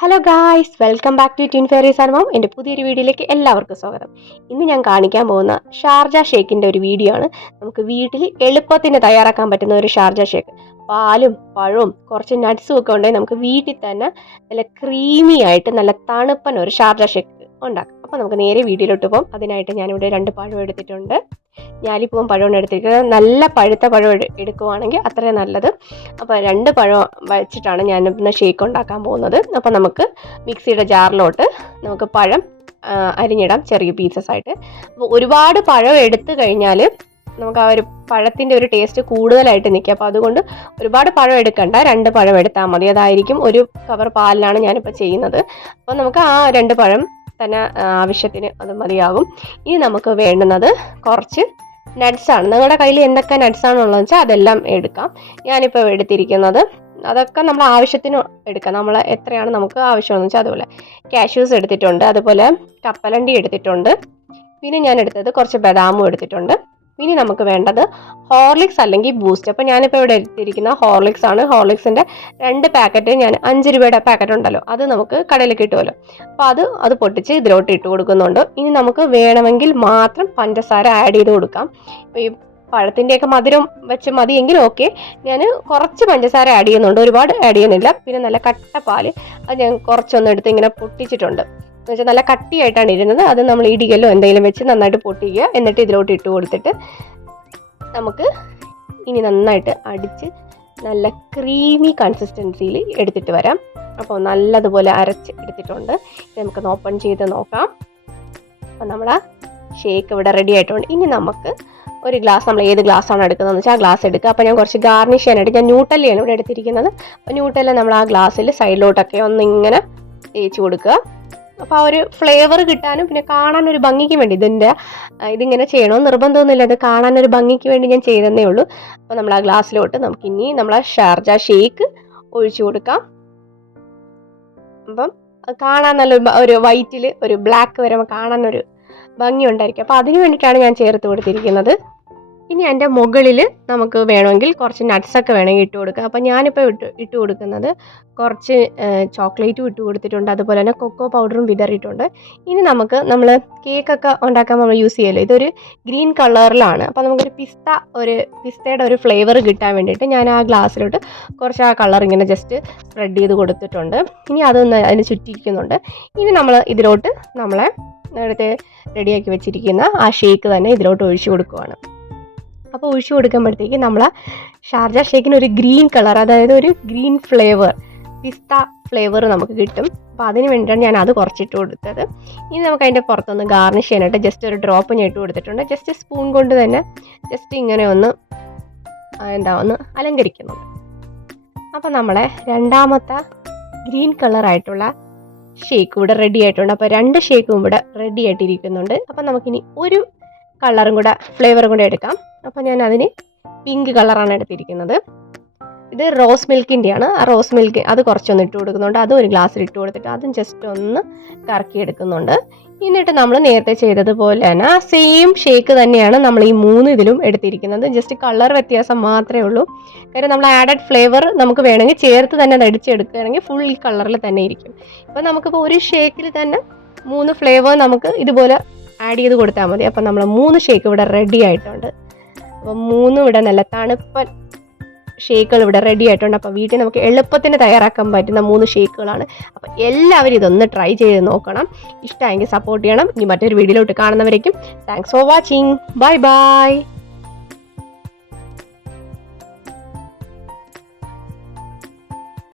Hello guys welcome back to twin fairies അനുഭവം എന്റെ പുതിയൊരു വീഡിയോയിലേക്ക് എല്ലാവർക്കും സ്വാഗതം. ഇന്ന് ഞാൻ കാണിക്കാൻ പോകുന്ന ഷാർജ ഷേക്കിന്റെ ഒരു വീഡിയോ ആണ്. നമുക്ക് വീട്ടിൽ എളുപ്പത്തിന് തയ്യാറാക്കാൻ പറ്റുന്ന ഒരു ഷാർജ ഷേക്ക്. പാലും പഴവും കുറച്ച് നട്ട്സും ഒക്കെ ഉണ്ടെങ്കിൽ നമുക്ക് വീട്ടിൽ തന്നെ നല്ല ക്രീമി ആയിട്ട് നല്ല തണുപ്പൻ ഒരു ഷാർജ ഷേക്ക് ഉണ്ടാക്കാം. അപ്പോൾ നമുക്ക് നേരെ വീട്ടിലോട്ട് പോകും. അതിനായിട്ട് ഞാനിവിടെ രണ്ട് പഴം എടുത്തിട്ടുണ്ട്. ഞാലിപ്പൂവും പഴമാണ് എടുത്തിരിക്കുന്നത്. നല്ല പഴുത്ത പഴം എടു- എടുക്കുവാണെങ്കിൽ അത്രയും നല്ലത്. അപ്പോൾ രണ്ട് പഴം വെച്ചിട്ടാണ് ഞാൻ ഇന്ന് ഷേക്ക് ഉണ്ടാക്കാൻ പോകുന്നത്. അപ്പോൾ നമുക്ക് മിക്സിയുടെ ജാറിലോട്ട് നമുക്ക് പഴം അരിഞ്ഞിടാം. ചെറിയ പീസസ് ആയിട്ട്. അപ്പോൾ ഒരുപാട് പഴം എടുത്തു കഴിഞ്ഞാൽ നമുക്ക് ആ ഒരു പഴത്തിന്റെ ഒരു ടേസ്റ്റ് കൂടുതലായിട്ട് നിൽക്കുക അപ്പോൾ അതുകൊണ്ട് ഒരുപാട് പഴം എടുക്കണ്ട. രണ്ട് പഴം എടുത്താൽ മതി. അതായിരിക്കും ഒരു കവർ പാലിലാണ് ഞാനിപ്പോൾ ചെയ്യുന്നത്. അപ്പോൾ നമുക്ക് ആ രണ്ട് പഴം തന്നെ ആവശ്യത്തിന് അത് മതിയാകും ഇനി നമുക്ക് വേണ്ടുന്നത് കുറച്ച് നട്സ് നിങ്ങളുടെ കയ്യിൽ എന്തൊക്കെ നട്സ് ആണുള്ളതെന്ന് വെച്ചാൽ അതെല്ലാം എടുക്കാം. ഞാനിപ്പോൾ എടുത്തിരിക്കുന്നത് അതൊക്കെ നമ്മൾ ആവശ്യത്തിന് എടുക്കാം. നമ്മൾ എത്രയാണ് നമുക്ക് ആവശ്യമെന്ന് വെച്ചാൽ അതുപോലെ കാഷ്യൂസ് എടുത്തിട്ടുണ്ട് അതുപോലെ കപ്പലണ്ടി എടുത്തിട്ടുണ്ട്. പിന്നെ ഞാൻ എടുത്തത് കുറച്ച് ബദാമും എടുത്തിട്ടുണ്ട്. ഇനി നമുക്ക് വേണ്ടത് ഹോർലിക്സ് അല്ലെങ്കിൽ ബൂസ്റ്റ്. അപ്പോൾ ഞാനിപ്പോൾ ഇവിടെ എടുത്തിരിക്കുന്ന ഹോർലിക്സ് ആണ്. ഹോർലിക്സിന്റെ രണ്ട് പാക്കറ്റ് ഞാൻ അഞ്ച് രൂപയുടെ പാക്കറ്റ് ഉണ്ടല്ലോ അത് നമുക്ക് കടയിൽ കിട്ടുമല്ലോ. അപ്പോൾ അത് അത് പൊട്ടിച്ച് ഇതിലോട്ട് ഇട്ട് കൊടുക്കുന്നുണ്ട്. ഇനി നമുക്ക് വേണമെങ്കിൽ മാത്രം പഞ്ചസാര ആഡ് ചെയ്ത് കൊടുക്കാം. ഈ പഴത്തിന്റെയൊക്കെ മധുരം വെച്ച് മതിയെങ്കിൽ ഓക്കെ ഞാൻ കുറച്ച് പഞ്ചസാര ആഡ് ചെയ്യുന്നുണ്ട്. ഒരുപാട് ആഡ് ചെയ്യുന്നില്ല. പിന്നെ നല്ല കട്ട പാൽ. അത് ഞാൻ കുറച്ചൊന്ന് എടുത്ത് ഇങ്ങനെ പൊട്ടിച്ചിട്ടുണ്ട്. എന്ന് വെച്ചാൽ നല്ല കട്ടിയായിട്ടാണ് ഇരുന്നത്. അത് നമ്മൾ ഇടികല്ലോ എന്തെങ്കിലും വെച്ച് നന്നായിട്ട് പൊട്ടിക്കുക. എന്നിട്ട് ഇതിലോട്ട് ഇട്ട് കൊടുത്തിട്ട് നമുക്ക് ഇനി നന്നായിട്ട് അടിച്ച് നല്ല ക്രീമി കൺസിസ്റ്റൻസിയിൽ എടുത്തിട്ട് വരാം. അപ്പോൾ നല്ലതുപോലെ അരച്ച് എടുത്തിട്ടുണ്ട്. നമുക്ക് ഓപ്പൺ ചെയ്ത് നോക്കാം. അപ്പോൾ ആ ഷേക്ക് ഇവിടെ റെഡി ആയിട്ടുണ്ട്. ഇനി നമുക്ക് ഒരു ഗ്ലാസ് നമ്മൾ ഏത് ഗ്ലാസ് ആണ് എടുക്കുന്നതെന്ന് വെച്ചാൽ ആ ഗ്ലാസ് എടുക്കുക. അപ്പോൾ ഞാൻ കുറച്ച് ഗാർണിഷ് ചെയ്യാനായിട്ട് ഞാൻ ന്യൂട്ടല്ലയാണ് ഇവിടെ എടുത്തിരിക്കുന്നത്. അപ്പോൾ ന്യൂട്ടല്ല നമ്മൾ ആ ഗ്ലാസ്സിൽ സൈഡിലോട്ടൊക്കെ ഒന്ന് ഇങ്ങനെ തേച്ച് കൊടുക്കുക. അപ്പോൾ ആ ഒരു ഫ്ലേവർ കിട്ടാനും പിന്നെ കാണാൻ ഒരു ഭംഗിക്ക് വേണ്ടി ഇതിന്റെ ഇതിങ്ങനെ ചെയ്യണമെന്ന് നിർബന്ധമൊന്നുമില്ല. ഇത് കാണാൻ ഒരു ഭംഗിക്ക് വേണ്ടി ഞാൻ ചെയ്തെന്നേ ഉള്ളൂ. അപ്പോൾ നമ്മൾ ആ ഗ്ലാസ്സിലോട്ട് നമുക്ക് ഇനി നമ്മൾ ആ ഷാർജ ഷേക്ക് ഒഴിച്ചു കൊടുക്കാം. അപ്പം കാണാൻ നല്ല ഒരു ഒരു വൈറ്റിൽ ഒരു ബ്ലാക്ക് വരുമ്പോൾ കാണാൻ ഒരു ഭംഗി ഉണ്ടായിരിക്കും അപ്പോൾ അതിന് വേണ്ടിയിട്ടാണ് ഞാൻ ചേർത്ത് കൊടുത്തിരിക്കുന്നത്. ഇനി അതിന്റെ മുകളിൽ നമുക്ക് വേണമെങ്കിൽ കുറച്ച് നട്ട്സൊക്കെ വേണമെങ്കിൽ ഇട്ട് കൊടുക്കുക അപ്പോൾ ഞാനിപ്പോൾ ഇട്ട് ഇട്ട് കൊടുക്കുന്നത് കുറച്ച് ചോക്ലേറ്റും ഇട്ട് കൊടുത്തിട്ടുണ്ട്. അതുപോലെ തന്നെ കൊക്കോ പൗഡറും വിതറിയിട്ടുണ്ട്. ഇനി നമുക്ക് നമ്മൾ കേക്കൊക്കെ ഉണ്ടാക്കാൻ നമ്മൾ യൂസ് ചെയ്യല്ലോ? ഇതൊരു ഗ്രീൻ കളറിലാണ് അപ്പോൾ നമുക്കൊരു പിസ്ത ഒരു പിസ്തയുടെ ഒരു ഫ്ലേവർ കിട്ടാൻ വേണ്ടിയിട്ട് ഞാൻ ആ ഗ്ലാസ്സിലോട്ട് കുറച്ച് ആ കളർ ഇങ്ങനെ ജസ്റ്റ് സ്പ്രെഡ് ചെയ്ത് കൊടുത്തിട്ടുണ്ട്. ഇനി അതൊന്ന് അതിന് ചുറ്റിയിരിക്കുന്നുണ്ട്. ഇനി നമ്മൾ ഇതിലോട്ട് നമ്മളെ നേരത്തെ റെഡിയാക്കി വെച്ചിരിക്കുന്ന ആ ഷേക്ക് തന്നെ ഇതിലോട്ട് ഒഴിച്ചു കൊടുക്കുവാണ്. അപ്പോൾ ഒഴിച്ചു കൊടുക്കുമ്പോഴത്തേക്ക് നമ്മൾ ഷാർജ ഷേക്കിന് ഒരു ഗ്രീൻ കളർ അതായത് ഒരു ഗ്രീൻ ഫ്ലേവർ പിസ്ത ഫ്ലേവർ നമുക്ക് കിട്ടും. അപ്പോൾ അതിന് വേണ്ടിയിട്ടാണ് ഞാൻ അത് കുറച്ചിട്ട് കൊടുത്തത്. ഇനി നമുക്ക് അതിന്റെ പുറത്തൊന്ന് ഗാർണിഷ് ചെയ്യാനായിട്ട് ജസ്റ്റ് ഒരു ഡ്രോപ്പ് ഞാൻ ഇട്ട് കൊടുത്തിട്ടുണ്ട്. ജസ്റ്റ് സ്പൂൺ കൊണ്ട് തന്നെ ജസ്റ്റ് ഇങ്ങനെ ഒന്ന് എന്താ ഒന്ന് അലങ്കരിക്കുന്നുണ്ട് അപ്പോൾ നമ്മളെ രണ്ടാമത്തെ ഗ്രീൻ കളറായിട്ടുള്ള ഷേക്ക് ഇവിടെ റെഡി ആയിട്ടുണ്ട്. അപ്പോൾ രണ്ട് ഷേക്കും ഇവിടെ റെഡി ആയിട്ടിരിക്കുന്നുണ്ട്. അപ്പോൾ നമുക്കിനി ഒരു കളറും കൂടെ ഫ്ലേവറും കൂടെ എടുക്കാം. അപ്പോൾ ഞാൻ അതിന് പിങ്ക് കളറാണ് എടുത്തിരിക്കുന്നത്. ഇത് റോസ് മിൽക്കിന്റെയാണ് ആ റോസ് മിൽക്ക് അത് കുറച്ചൊന്ന് ഇട്ട് കൊടുക്കുന്നുണ്ട്. അതും ഒരു ഗ്ലാസ്സിൽ ഇട്ട് കൊടുത്തിട്ട് അതും ജസ്റ്റ് ഒന്ന് കറക്കി എടുക്കുന്നുണ്ട്. എന്നിട്ട് നമ്മൾ നേരത്തെ ചെയ്തതുപോലെ തന്നെ ആ സെയിം ഷേക്ക് തന്നെയാണ് നമ്മൾ ഈ മൂന്ന് ഇതിലും എടുത്തിരിക്കുന്നത്. ജസ്റ്റ് കളർ വ്യത്യാസം മാത്രമേ ഉള്ളൂ. കാര്യം നമ്മൾ ആഡഡ് ഫ്ലേവർ നമുക്ക് വേണമെങ്കിൽ ചേർത്ത് തന്നെ അത് അടിച്ചെടുക്കുകയാണെങ്കിൽ ഫുൾ ഈ കളറിൽ തന്നെ ഇരിക്കും. ഇപ്പം നമുക്കിപ്പോൾ ഒരു ഷേക്കിൽ തന്നെ മൂന്ന് ഫ്ലേവർ നമുക്ക് ഇതുപോലെ ആഡ് ചെയ്ത് കൊടുത്താൽ മതി. അപ്പം നമ്മൾ മൂന്ന് ഷേക്ക് ഇവിടെ റെഡി ആയിട്ടുണ്ട്. അപ്പം മൂന്നും ഇവിടെ നല്ല തണുപ്പൻ ഷേക്കുകൾ ഇവിടെ റെഡി ആയിട്ടുണ്ട്. അപ്പോൾ വീട്ടിൽ നമുക്ക് എളുപ്പത്തിന് തയ്യാറാക്കാൻ പറ്റുന്ന മൂന്ന് ഷേക്കുകളാണ്. അപ്പോൾ എല്ലാവരും ഇതൊന്ന് ട്രൈ ചെയ്ത് നോക്കണം. ഇഷ്ടമായെങ്കിൽ സപ്പോർട്ട് ചെയ്യണം. ഇനി മറ്റൊരു വീഡിയോയിലോട്ട് കാണുന്നവരേക്കും thanks for watching bye bye